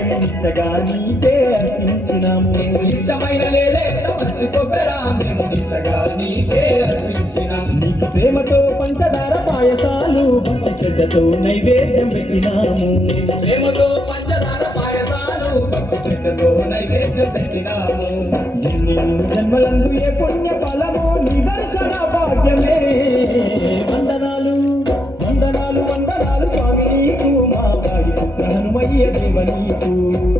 మేముంతగా నీకే అర్పించినాము. ఇష్టమైన లేలేత మంచి కొబ్బెరా మేము ఇంతగా నీకే అర్పించినాము. నీకు ప్రేమతో పంచదార పాయసాలు భక్తి శ్రద్ధతో నైవేద్యం పెట్టినాము. ప్రేమతో పంచదార పాయసాలు భక్తి శ్రద్ధతో నైవేద్యం పెట్టినాము. ఎన్ని జన్మలందు ఏ పుణ్య ఫలము నిదర్శన భాగ్యమే. వందనాలు వందనాలు వందనాలు స్వామి నీకు మా వారి పుత్ర హనుమయ్య దేవ నీకు.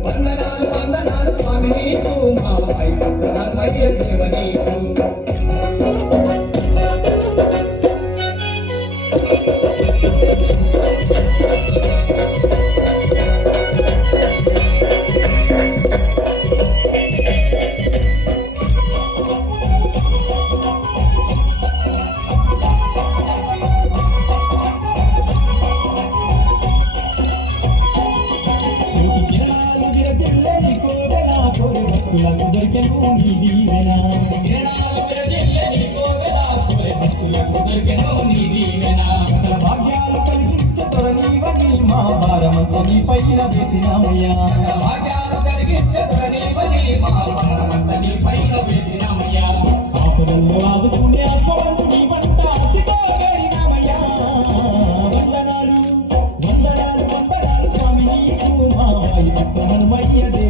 వందనాలు వందనాలు స్వామి నీకు మా పై పుత్ర హనుమయ్య దేవ నీకు. దొరికెను నీ దీవెన. సకల భాగ్యాలు కలిగించే తొరనీవని మా భారమంత నీ పైన వేసినామయ్యా. ఆపదల్లో ఆదుకునే అప్పవంటు నీ వంట అతిగా గడినామయ్యా. వందనాలు వందనాలు వందనాలు స్వామి నీకు మా వారి భక్త హనుమయ్య దేవ